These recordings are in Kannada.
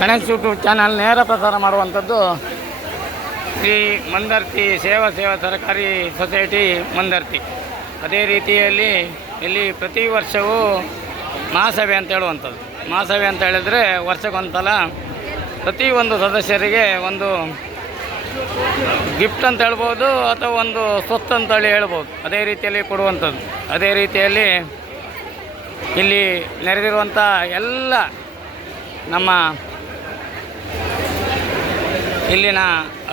ಗಣೇಶ್ ಯೂಟ್ಯೂಬ್ ಚಾನಲ್ ನೇರ ಪ್ರಸಾರ ಮಾಡುವಂಥದ್ದು ಶ್ರೀ ಮಂದರ್ತಿ ಸೇವಾ ಸಹಕಾರಿ ಸೊಸೈಟಿ ಮಂದರ್ತಿ. ಅದೇ ರೀತಿಯಲ್ಲಿ ಇಲ್ಲಿ ಪ್ರತಿ ವರ್ಷವೂ ಮಹಾಸಭೆ ಅಂತ ಹೇಳುವಂಥದ್ದು. ಮಹಾಸಭೆ ಅಂತ ಹೇಳಿದರೆ ವರ್ಷಕ್ಕೊಂದ್ಸಲ ಪ್ರತಿಯೊಂದು ಸದಸ್ಯರಿಗೆ ಒಂದು ಗಿಫ್ಟ್ ಅಂತ ಹೇಳ್ಬೋದು ಅಥವಾ ಒಂದು ಸ್ವತ್ತು ಅಂತೇಳಿ ಹೇಳ್ಬೋದು. ಅದೇ ರೀತಿಯಲ್ಲಿ ಕೊಡುವಂಥದ್ದು. ಅದೇ ರೀತಿಯಲ್ಲಿ ಇಲ್ಲಿ ನೆರೆದಿರುವಂಥ ಎಲ್ಲ ನಮ್ಮ ಇಲ್ಲಿನ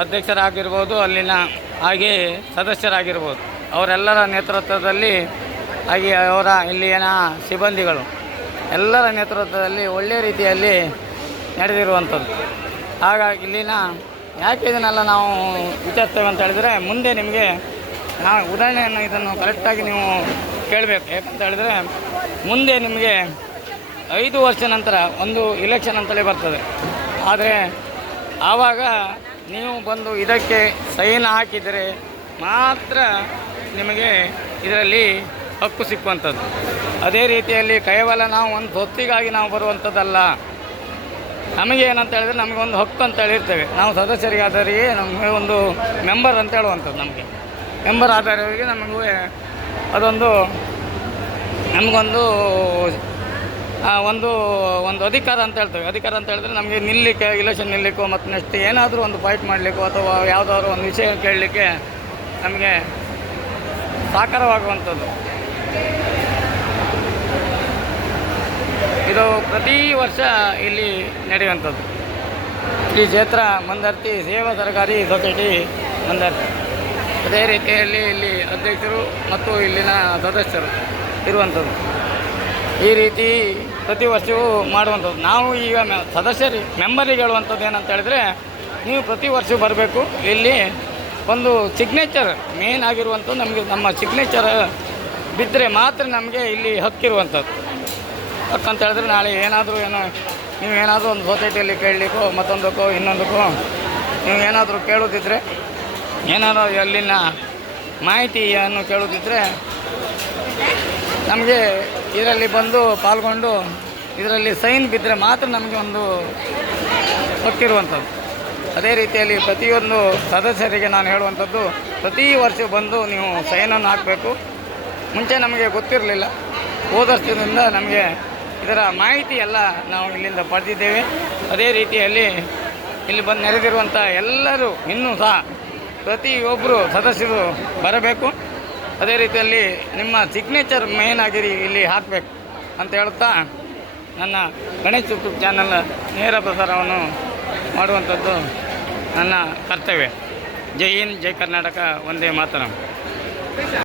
ಅಧ್ಯಕ್ಷರಾಗಿರ್ಬೋದು, ಅಲ್ಲಿನ ಹಾಗೆ ಸದಸ್ಯರಾಗಿರ್ಬೋದು, ಅವರೆಲ್ಲರ ನೇತೃತ್ವದಲ್ಲಿ ಹಾಗೆ ಅವರ ಇಲ್ಲಿನ ಸಿಬ್ಬಂದಿಗಳು ಎಲ್ಲರ ನೇತೃತ್ವದಲ್ಲಿ ಒಳ್ಳೆಯ ರೀತಿಯಲ್ಲಿ ನಡೆದಿರುವಂಥದ್ದು. ಹಾಗಾಗಿ ಇಲ್ಲಿನ ಯಾಕೆ ಇದನ್ನೆಲ್ಲ ನಾವು ವಿಚಾರಿಸ್ತೇವೆ ಅಂತ ಹೇಳಿದರೆ, ಮುಂದೆ ನಿಮಗೆ ಉದಾಹರಣೆಯನ್ನು ಇದನ್ನು ಕರೆಕ್ಟಾಗಿ ನೀವು ಕೇಳಬೇಕು. ಯಾಕಂತ ಹೇಳಿದರೆ ಮುಂದೆ ನಿಮಗೆ 5 ವರ್ಷ ನಂತರ ಒಂದು ಇಲೆಕ್ಷನ್ ಅಂತಲೇ ಬರ್ತದೆ. ಆದರೆ ಆವಾಗ ನೀವು ಬಂದು ಇದಕ್ಕೆ ಸೈನ್ ಹಾಕಿದರೆ ಮಾತ್ರ ನಿಮಗೆ ಇದರಲ್ಲಿ ಹಕ್ಕು ಸಿಕ್ಕುವಂಥದ್ದು. ಅದೇ ರೀತಿಯಲ್ಲಿ ಕೇವಲ ನಾವು ಒಂದು ಹೊತ್ತಿಗಾಗಿ ನಾವು ಬರುವಂಥದ್ದಲ್ಲ. ನಮಗೆ ಏನಂತ ಹೇಳಿದ್ರೆ ನಮಗೊಂದು ಹಕ್ಕು ಅಂತ ಹೇಳಿರ್ತೇವೆ. ನಾವು ಸದಸ್ಯರಿಗಾದವರಿಗೆ ನಮಗೆ ಒಂದು ಮೆಂಬರ್ ಅಂತ ಹೇಳುವಂಥದ್ದು. ನಮಗೆ ಮೆಂಬರ್ ಆದವರಿಗೆ ನಮಗೆ ಅದೊಂದು ನಮಗೊಂದು ಒಂದು ಅಧಿಕಾರ ಅಂತ ಹೇಳ್ತೇವೆ. ಅಧಿಕಾರ ಅಂತ ಹೇಳಿದ್ರೆ ನಮಗೆ ನಿಲ್ಲಲಿಕ್ಕೆ, ಇಲೆಕ್ಷನ್ ನಿಲ್ಲಲಿಕ್ಕೋ ಮತ್ತು ನೆಕ್ಸ್ಟ್ ಏನಾದರೂ ಒಂದು ಫೈಟ್ ಮಾಡಲಿಕ್ಕೋ ಅಥವಾ ಯಾವುದಾದ್ರೂ ಒಂದು ವಿಷಯ ಕೇಳಲಿಕ್ಕೆ ನಮಗೆ ಸಾಕಾರವಾಗುವಂಥದ್ದು. ಇದು ಪ್ರತಿ ವರ್ಷ ಇಲ್ಲಿ ನಡೆಯುವಂಥದ್ದು. ಶ್ರೀ ಕ್ಷೇತ್ರ ಮಂದರ್ತಿ ಸೇವಾ ಸಹಕಾರಿ ಸೊಸೈಟಿ ಮಂದರ್ತಿ. ಅದೇ ರೀತಿಯಲ್ಲಿ ಇಲ್ಲಿ ಅಧ್ಯಕ್ಷರು ಮತ್ತು ಇಲ್ಲಿನ ಸದಸ್ಯರು ಇರುವಂಥದ್ದು. ಈ ರೀತಿ ಪ್ರತಿ ವರ್ಷವೂ ಮಾಡುವಂಥದ್ದು. ನಾವು ಈಗ ಮೆಂಬರಿಗೆ ಹೇಳುವಂಥದ್ದು ಏನಂತ ಹೇಳಿದರೆ, ನೀವು ಪ್ರತಿ ವರ್ಷ ಬರಬೇಕು. ಇಲ್ಲಿ ಒಂದು ಸಿಗ್ನೇಚರ್ ಮೇನ್ ಆಗಿರುವಂಥದ್ದು. ನಮಗೆ ನಮ್ಮ ಸಿಗ್ನೇಚರ್ ಬಿದ್ದರೆ ಮಾತ್ರ ನಮಗೆ ಇಲ್ಲಿ ಹಕ್ಕಿರುವಂಥದ್ದು. ಹಕ್ಕಂತ ಹೇಳಿದ್ರೆ ನಾಳೆ ನೀವೇನಾದರೂ ಒಂದು ಸೊಸೈಟಿಯಲ್ಲಿ ಕೇಳಲಿಕ್ಕೋ ಮತ್ತೊಂದಕ್ಕೋ ಇನ್ನೊಂದಕ್ಕೋ ನೀವು ಏನಾದರೂ ಕೇಳೋದಿದ್ದರೆ, ಏನಾದರೂ ಅಲ್ಲಿನ ಮಾಹಿತಿಯನ್ನು ಕೇಳೋದಿದ್ದರೆ ನಮಗೆ ಇದರಲ್ಲಿ ಬಂದು ಪಾಲ್ಗೊಂಡು ಇದರಲ್ಲಿ ಸೈನ್ ಬಿದ್ದರೆ ಮಾತ್ರ ನಮಗೆ ಒಂದು ಹಕ್ಕಿರುವಂಥದ್ದು. ಅದೇ ರೀತಿಯಲ್ಲಿ ಪ್ರತಿಯೊಂದು ಸದಸ್ಯರಿಗೆ ನಾನು ಹೇಳುವಂಥದ್ದು, ಪ್ರತಿ ವರ್ಷ ಬಂದು ನೀವು ಸೈನನ್ನು ಹಾಕಬೇಕು. ಮುಂಚೆ ನಮಗೆ ಗೊತ್ತಿರಲಿಲ್ಲ. ಹೋದ ವರ್ಷದಿಂದ ನಮಗೆ ಇದರ ಮಾಹಿತಿ ಎಲ್ಲ ನಾವು ಇಲ್ಲಿಂದ ಪಡೆದಿದ್ದೇವೆ. ಅದೇ ರೀತಿಯಲ್ಲಿ ಇಲ್ಲಿ ಬಂದು ನೆರೆದಿರುವಂಥ ಎಲ್ಲರೂ ಇನ್ನೂ ಸಹ ಪ್ರತಿಯೊಬ್ಬರು ಸದಸ್ಯರು ಬರಬೇಕು. ಅದೇ ರೀತಿಯಲ್ಲಿ ನಿಮ್ಮ ಸಿಗ್ನೇಚರ್ ಮೇಯ್ನಾಗಿ ಇಲ್ಲಿ ಹಾಕಬೇಕು ಅಂತ ಹೇಳುತ್ತಾ ನನ್ನ ಗಣೇಶ್ ಯೂಟ್ಯೂಬ್ ಚಾನಲ್ ನೇರ ಪ್ರಸಾರವನ್ನು ಮಾಡುವಂಥದ್ದು ನನ್ನ ಕರ್ತವ್ಯ. ಜೈ ಹಿಂದ್, ಜೈ ಕರ್ನಾಟಕ, ವಂದೇ ಮಾತರಂ.